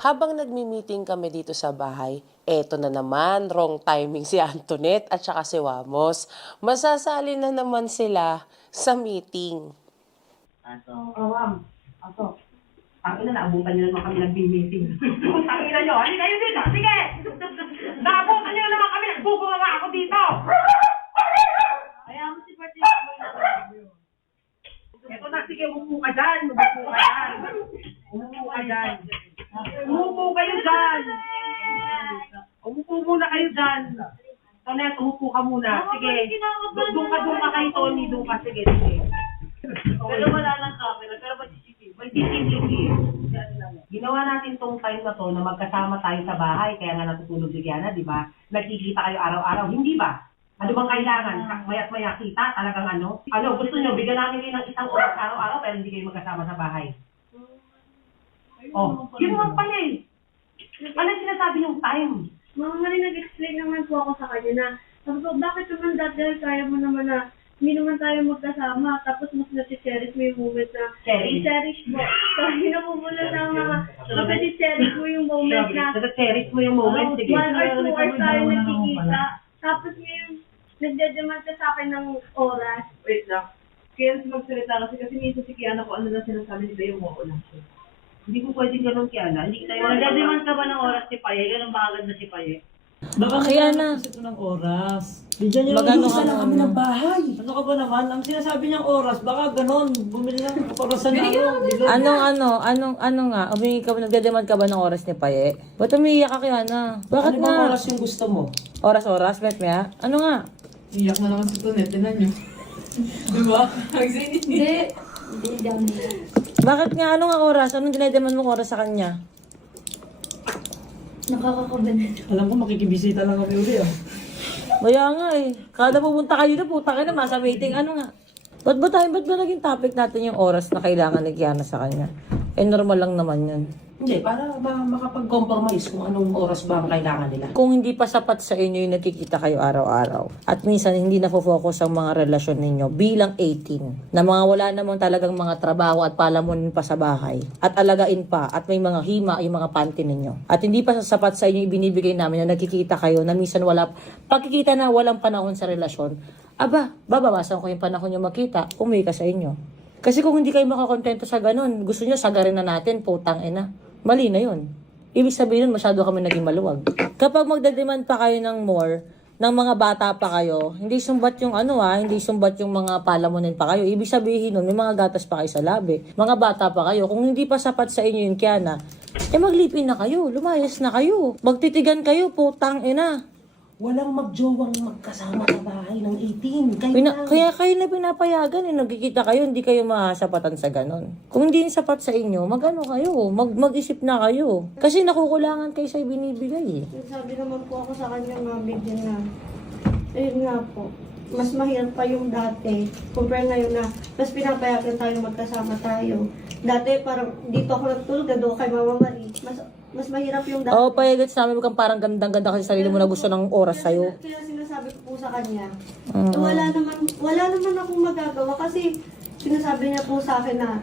Habang nagmi-meeting kami dito sa bahay, eto na naman, wrong timing si Antoinette at saka si Wamos. Masasali na naman sila sa meeting. Aso. Tangina na, abutan nyo naman kami nag-meeting. Tangina nyo, halika kayo dito, sige! Naabutan nyo naman kami, nagbubunga nga ako dito! Kaya mo si Party Ito na, sige, umupo ka dyan, umupo ka dyan. Umupo ka dyan. Umupo kayo dyan. Umupo muna kayo dyan. Tonet, umupo ka muna. Sige, doon ka kay Tony, doon ka, sige. Pero wala lang camera, pero may CCTV. May CCTV. Ginawa natin tong time na to na magkasama tayo sa bahay, kaya nga natutulog si Kiana, di ba? Nagkikita kayo araw-araw, hindi ba? Ano bang kailangan? Maya't maya kita, talagang ano? Ano, gusto nyo, bigyan namin kayo ng isang oras araw-araw, pero hindi kayo magkasama sa bahay. Oh, yun naman pala eh. Ano sinasabi yung time? Mga Marie, nag-explain naman po ako sa kanya na, sabi ko, bakit naman dati kaya mo naman na hindi naman tayo magkasama, tapos mas nasi-cherish mo yung moment na i-cherish mo. So, hinapumula sa mga, kapag i-cherish mo yung moment na Cherish mo yung moment, sige. 1 or 2 hours tayo nagkikita. Tapos ngayon, nagdademand ka sa akin ng oras. Wait lang. Kaya magsalita kasi minsan si Kiana ko ano na sinasabi nila yung wako lang siya. Hindi ko pwedeng ganun, Kiana. Hindi tayo. Nagdadiman ka ba ng oras si Paye? Ganun ba agad na si Paye? Baka Kaya na. kasi ito ng oras. Bigyan niyo Magano lang ka kami na? ng bahay. Ano ka ba naman? Ang sinasabi niyang oras, baka ganon. Bumili lang orasan na ano. Anong nga? Umingi ka ba, nagdademand ka ba ng oras ni Paye? Ba't umiiyak ka kaya na? Bakit Ano nga? bang oras yung gusto mo? Oras, met maya? Ano nga? Iyak na naman si Tonet, tinan niyo. Diba? Hindi. Bakit nga? Ano nga oras? Anong dinademand mong oras sa kanya? Nakakakabanan. Alam ko makikibisita lang kami uli ah. Kaya nga eh. Kada pupunta kayo na, puta kayo na, sa meeting, ano nga? Ba't ba naging topic natin yung oras na kailangan ni Kiana sa kanya? Eh, normal lang naman yun. Hindi, para makapag-compromise kung anong oras ba ang kailangan nila. Kung hindi pa sapat sa inyo yung nagkikita kayo araw-araw, at minsan hindi na-focus ang mga relasyon ninyo bilang 18, na mga wala namang talagang mga trabaho at palamunin pa sa bahay, at alagain pa, at may mga hima yung mga panty ninyo. At hindi pa sapat sa inyo ibinibigay namin na nagkikita kayo na minsan pagkikita na walang panahon sa relasyon, babawasan ko yung panahon nyo makita, umuwi ka sa inyo. Kasi kung hindi kayo makakontento sa ganun, gusto nyo sagarin na natin, putang ina. Mali na yun. Ibig sabihin nun, masyado kami naging maluwag. Kapag magdademand pa kayo ng more, ng mga bata pa kayo, hindi sumbat yung hindi sumbat yung mga palamunin pa kayo. Ibig sabihin nun, may mga gatas pa kayo sa labi. Mga bata pa kayo. Kung hindi pa sapat sa inyo yun, Kiana, maglipin na kayo, lumayas na kayo. Magtitigan kayo, putang ina. Walang magjowang magkasama sa bahay ng 18. Kayo Kaya kayo na pinapayagan, nagkikita kayo, hindi kayo masapatan sa ganon. Kung hindi sapat sa inyo, kayo, mag-isip na kayo. Kasi nakukulangan kayo sa ibinibigay. Sabi naman po ako sa kanya nga, bigyan na. Ayun nga po, mas mahirap pa yung dati. Compare ngayon na, mas pinapayagan tayo magkasama tayo. Dati parang hindi pa ako nagtulog, doon kay Mama Marie. Mas mahirap yung dati. Payagat sa amin, kang parang gandang-ganda kasi sarili mo na gusto ng oras sa'yo. Kaya sinasabi ko po sa kanya, wala naman akong magagawa kasi sinasabi niya po sa akin na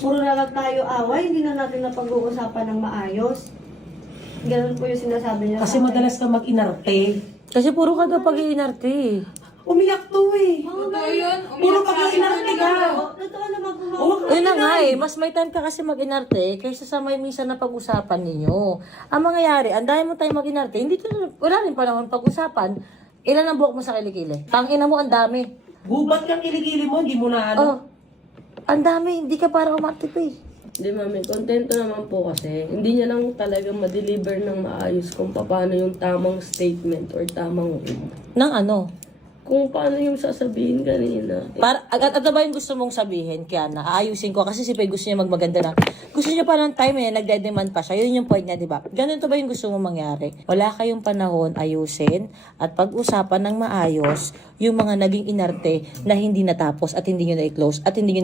puro na lang tayo away, hindi na natin napag-uusapan ng maayos. Ganun po yung sinasabi niya Kasi sa akin. madalas ka mag-inarte. Kasi puro ka daw pag-iinarte. Umiyak to eh. Totoo yun. Puro pag-inarte ka. Totoo naman po. Yun na nga mas may time ka kasi mag-inarte kaysa sa may minsan na pag-usapan ninyo. Ang mangyayari, ang dahil mo tayo mag-inarte, wala rin panahon pag-usapan. Ilan ang buhok mo sa kilikili? Tangina mo, ang dami. Gubat kang kilikili mo, hindi mo na Ang dami, hindi ka para umarte pa eh. Hindi mami, kontento naman po kasi hindi niya lang talaga ma-deliver ng maayos kung paano yung tamang statement or tamang Nang ano? kung paano yung sasabihin kanina. At ba yung gusto mong sabihin, Kiana? Aayusin ko kasi si Pei gusto niya magmaganda na. Gusto niya pa ng time nagde-demand pa siya. Yun yung point niya, di ba? Ganun to ba yung gusto mong mangyari? Wala kayong panahon ayusin at pag-usapan ng maayos yung mga naging inarte na hindi natapos at hindi nyo na-close at hindi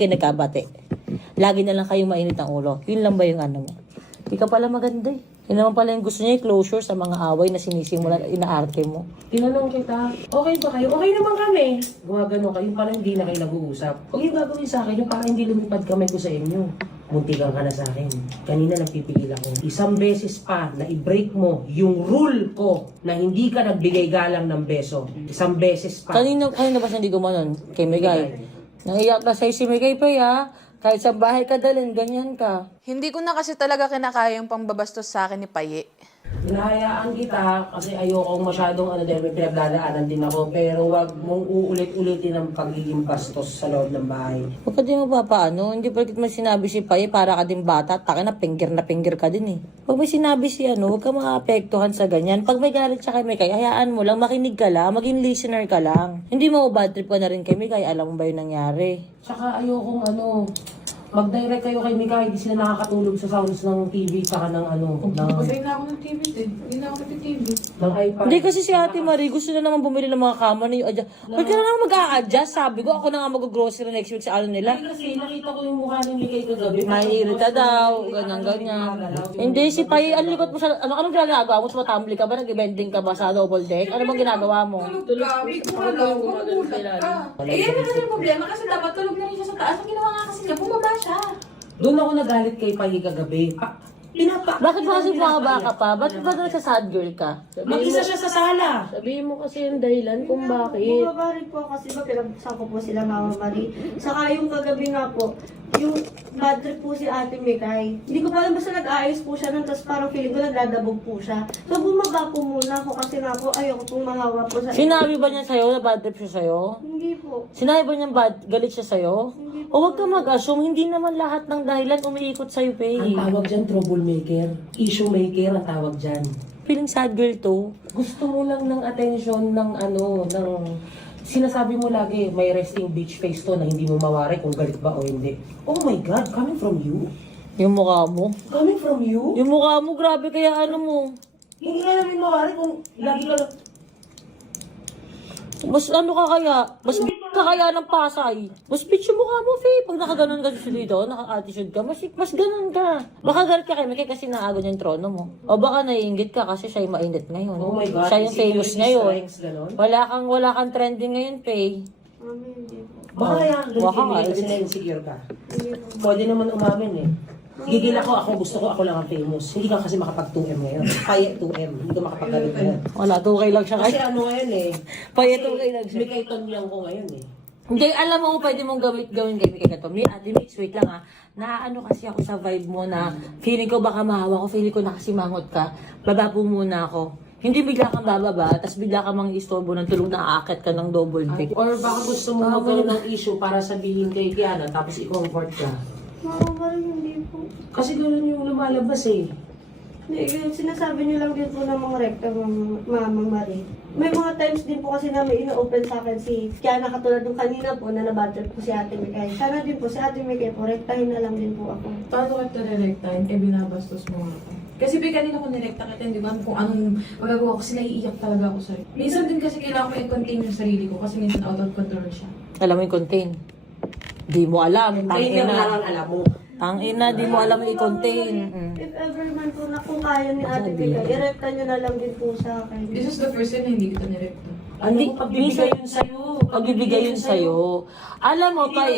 kayo nagkabate. Lagi na lang kayong mainit ang ulo. Yun lang ba yung ano mo? Hindi ka pala maganda eh. Yun naman pala yung gusto niya, closure sa mga away na sinisimulan, inaarte mo. Tinanong kita, okay ba kayo? Okay naman kami. Gumagano kayo, parang hindi na kayo nag-uusap. Huwag yung gagawin sa akin, yung parang hindi lumipad kamay ko sa inyo. muntikan ka na sa akin. Kanina nagpipigil ako. Isang beses pa na i-break mo yung rule ko na hindi ka nagbigay galang ng beso. Isang beses pa. Kanino ba siya hindi gumanon? Kay Migay. Naiyak na sa'yo si Migay pa ya. Kahit sa bahay ka dalhin, ganyan ka. Hindi ko na kasi talaga kinakaya yung pangbabastos sa akin ni Paye. Hinahayaan kita kasi ayokong masyadong dahil may pinagdadaanan din ako. Pero wag mong uulit-ulitin ang pagiging bastos sa loob ng bahay. Huwag ka din mapapaano. Hindi porket mo sinabi si Paye, para ka din bata. Taka na pinggir ka din eh. Pag may sinabi si huwag ka maapektuhan sa ganyan. Pag may galit siya kay Mikay, hayaan mo lang, makinig ka lang, maging listener ka lang. Hindi mo bad trip ka na rin kay Mikay, alam mo ba yung nangyari? Tsaka ayokong mag-direct kayo kay Mika, hindi sila nakakatulog sa sounds ng TV tsaka ng Patay na ako ng TV din. Hindi na ako TV. ng iPad. Hindi kasi si Ate Marie, gusto na naman bumili ng mga kama na yung adjust. Ba't ka na naman mag-a-adjust? Sabi ko, ako na nga mag-grocery next week sa nila. Kasi nakita ko yung mukha ng Mika kagabi. Mairita daw, ganyan. Hindi, si Paye, likot mo siya. Anong ginagawa mo? Tumatambli ka ba? Nag-bending ka ba sa double deck? Ano bang ginagawa mo? Gabi ko alam. Magulat ka. Eh, yan na kasi yung problema kasi dapat tulog na rin siya sa taas. Ang ginawa nga kasi niya, bumaba siya. Doon ako nagalit kay Payi kagabi. Bakit ba kasi bumaba ka pa? Ba't ba nagsa-sad girl ka? Mag-isa siya sa sala. Sabihin mo kasi yung dahilan kung bakit. Bumaba rin po kasi ba pinag-usapan ko po sila Mama Marie. Saka yung kagabi nga po, yung bad trip po si Ate Mikay. Hindi ko pa alam basta nag-ayos po siya nun, tapos parang feeling ko nagdadabog po siya. So bumaba po muna ako kasi nga po ayoko pong mahawa po sa... Sinabi ba niya sa'yo na bad trip siya sa'yo? Hindi po. Sinabi ba niya galit siya sa'yo? O huwag ka mag-assume, hindi naman lahat ng dahilan umiikot sa'yo, Faye. Ang tawag dyan, troublemaker. Issue maker ang tawag dyan. Feeling sad girl to. Gusto mo lang ng attention ng sinasabi mo lagi, may resting bitch face to na hindi mo mawari kung galit ba o hindi. Oh my God, coming from you? Yung mukha mo. Coming from you? Yung mukha mo, grabe kaya mo. Hindi ka namin mawari kung lagi ka lang... Mas ka kaya? Mas ka kaya ng Pasay? Mas bitch yung mukha mo, Faye. Pag nakaganon ka dito, naka-attitude ka, mas ganon ka. Baka galit ka kay Mikay kasi naagon yung trono mo. O baka naiingit ka kasi siya yung mainit ngayon. Oh my God, Siya yung famous ngayon. Ganon? Wala kang trending ngayon, Faye. Mami, hindi po. Baka kaya Baka nga, kasi na-insecure ka. Pwede naman umamin eh. Gigil ako gusto ko, ako lang ang famous. Hindi ka kasi makapag-2M ngayon. Paye 2M, hindi ka makapag-galit ngayon. Wala, 2K lang siya Kasi kaya. ngayon eh. Paye 2K lang siya. May kaiton lang ko ngayon eh. Hindi, alam mo, pwede mong gawin kay Mikay Kato. Ate Mix, wait lang Naaano kasi ako sa vibe mo na feeling ko baka mahawa ko, feeling ko nakasimangot ka. Baba po muna ako. Hindi bigla kang bababa, tapos bigla ka mang istorbo ng tulog na aakit ka ng double deck. Or baka gusto mo magkaroon ng issue para sabihin kay Kiana, tapos i-comfort ka. Mama Marie, hindi po. Kasi gano'n yung lumalabas eh. Hindi, yung sinasabi niyo lang din po ng mga rekta, Mama Marie. May mga times din po kasi na may ina-open sa akin si Kiana, katulad ng kanina po na nabadtrip po si Ate Mikay. Sana din po si Ate Mikay po, rektahin na lang din po ako. Paano ka direktahin? Eh, binabastos mo ako. Kasi kanina ko nirekta kita, di ba? Kung anong magagawa ko, sila iiyak talaga ako sa'yo. Minsan din kasi kailangan ko i-contain yung sarili ko kasi minsan out of control siya. Alam mo yung contain. Di mo alam. Ngayon lang alam mo. Tangina, di mo alam i-contain. If ever man po na kung kaya ni Ate Mikay, irekta niyo na lang din po sa akin. This is the first time na hindi kita nirekta. Hindi, Pagbibigay yun sa'yo. Pagbibigay yun sa'yo. Alam mo pa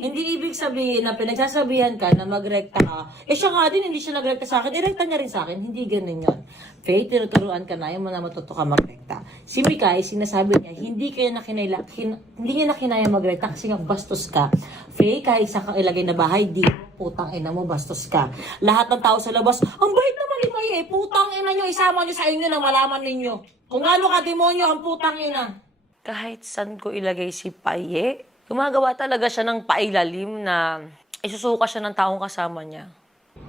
hindi ibig sabihin na pinagsasabihan ka na magrekta ka. Eh siya nga din, hindi siya nagrekta sa akin. Irekta niya rin sa akin. Hindi ganun yun. Faye, tinuturuan ka na yung na matuto ka magrekta. Si Mikay, sinasabi niya, hindi niya na kinaya magrekta kasi nga bastos ka. Faye, kahit sa kang ilagay na bahay, di putang ina mo, bastos ka. Lahat ng tao sa labas, ang bait naman ni May eh. Putang ina nyo, isama nyo sa inyo na malaman ninyo. Kung ano ka demonyo, ang putang ina. Kahit saan ko ilagay si Paye, gumagawa talaga siya ng pailalim na isusuka siya ng taong kasama niya.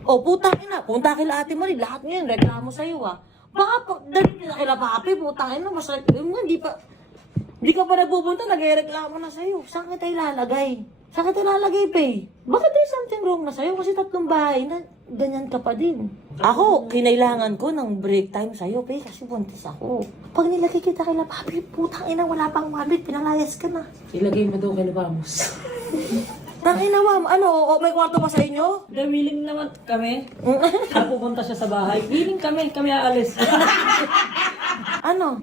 O, putang ina. Punta kila Ate Marie. Lahat ngayon, reklamo sa'yo Baka dali na kila Papi, putang ina. Hindi ka pa nagbubunta, nag-reklamo na sa'yo. Saan kita ilalagay? Saan kita ilalagay, Pay? Bakit there's something wrong na sa'yo? Kasi 3 bahay na ganyan ka pa din. Ako, kinailangan ko ng break time sa'yo, Pay, kasi buntis ako. Pag nilagay kita kila Papi, putang ina, wala pang wabit, pinalayas ka na. Ilagay mo daw kay Vamos. Tangina, ma'am, may kwarto pa sa inyo? Willing naman kami. Pupunta siya sa bahay. Willing kami aalis.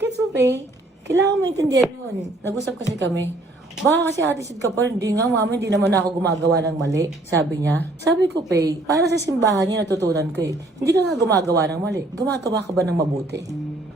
Gets mo, Pay? Kailangan maintindihan yun. Nag-usap kasi kami. Baka kasi attitude ka pa rin. Hindi nga, mama, hindi naman ako gumagawa ng mali. Sabi niya. Sabi ko, Pay, para sa simbahan niya natutunan ko eh. Hindi ka nga gumagawa ng mali. Gumagawa ka ba ng mabuti?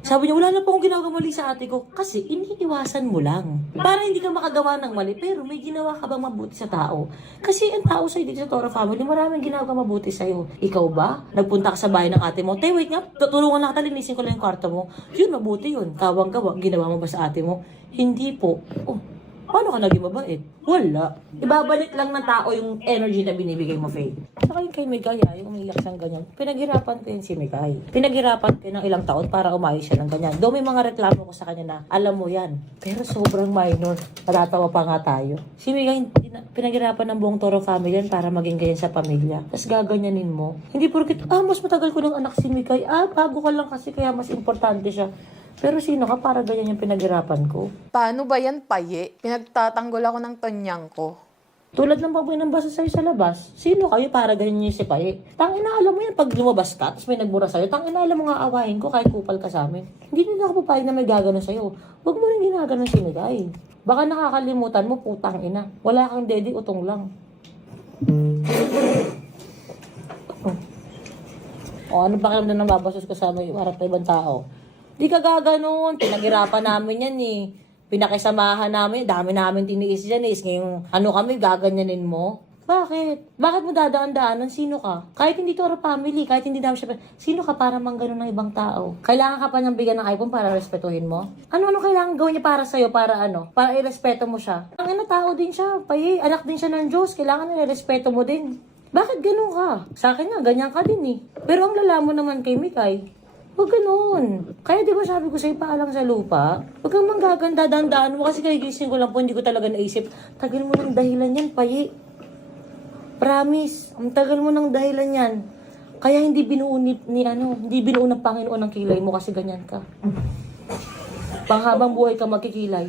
Sabi niya, wala na po akong ginagawa mali sa ate ko. Kasi iniiwasan mo lang. Para hindi ka makagawa ng mali, pero may ginawa ka bang mabuti sa tao? Kasi ang tao sa'yo dito sa Toro family, maraming ginagawa mabuti sa'yo. Ikaw ba? Nagpunta ka sa bahay ng ate mo. Tay, wait nga, tutulungan na kita, linisin ko lang yung kwarto mo. Yun, mabuti yun. Kawang-gawa, ginawa mo ba sa ate mo? Hindi po. Oh, paano ka naging mabait? Wala. Ibabalik lang ng tao yung energy na binibigay mo, Faye. Saka yung kay Mikay, yung umiyak siyang ganyan. Pinaghirapan ko yun si Mikay. Pinaghirapan ko ng ilang taon para umayos siya ng ganyan. Doon may mga reklamo ko sa kanya na, alam mo yan. Pero sobrang minor. Natatawa pa nga tayo. Si Mikay, pinaghirapan ng buong Toro family yan para maging ganyan sa pamilya. Tapos gaganyanin mo. Hindi porkit, mas matagal ko ng anak si Mikay. Bago ka lang kasi kaya mas importante siya. Pero sino ka para ganyan yung pinaghirapan ko? Paano ba yan, Paye? Pinagtatanggol ako ng tonyang ko. Tulad ng baboy ng basa sa'yo sa labas. Sino kayo para ganyan yung si Paye? Tangina, alam mo yan, pag lumabas ka, tapos may nagbura sa'yo, tangina, alam mo nga awahin ko kahit kupal ka sa amin. Hindi din ako papayag na may gaganon sa'yo. Huwag mo rin ginaganon sinigay. Baka nakakalimutan mo, putang ina. Wala kang daddy, utong lang. Ano ba kayo ng babasos ko sa may harap na ibang tao? Di ka gaganon. Pinaghirapan namin yan eh. Pinakisamahan namin. Dami namin tiniis dyan eh. Ngayong kami, gaganyanin mo. Bakit? Bakit mo dadaan-daanan? Sino ka? Kahit hindi Toro family, kahit hindi namin siya, sino ka para mangganon ng ibang tao? Kailangan ka pa niyang bigyan ng iPhone para respetuhin mo? Ano kailangan gawin niya para sa'yo? Para Para irespeto mo siya? Ang tao din siya. Paye, anak din siya ng Diyos. Kailangan na irespeto mo din. Bakit ganun ka? Sa akin nga, ganyan ka din eh. Pero ang lala mo naman kay Mikay, huwag ganun. Kaya di ba sabi ko sa'yo, paalang sa lupa? Huwag kang manggaganda, dandaan mo kasi kagigising ko lang po, hindi ko talaga naisip. Tagal mo ng dahilan yan, Paye. Promise, ang tagal mo ng dahilan yan. Kaya hindi binuo hindi binuo ng Panginoon ang kilay mo kasi ganyan ka. Panghabang buhay ka magkikilay.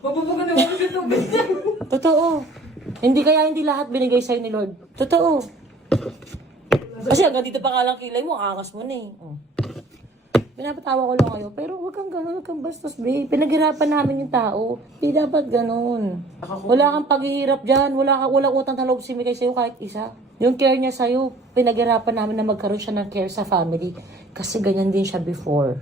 Mabubugan na ako sa tubig. Totoo. Hindi lahat binigay sa'yo ni Lord. Totoo. Kasi hanggang dito pa nga lang kilay mo, angas mo na eh. Pinapatawa ko lang kayo, pero huwag kang ganun, huwag kang bastos, babe. Pinaghirapan namin yung tao. Hindi dapat ganun. Wala kang paghihirap dyan. Wala utang na loob si Mikay sa'yo kahit isa. Yung care niya sa'yo, pinaghirapan namin na magkaroon siya ng care sa family. Kasi ganyan din siya before.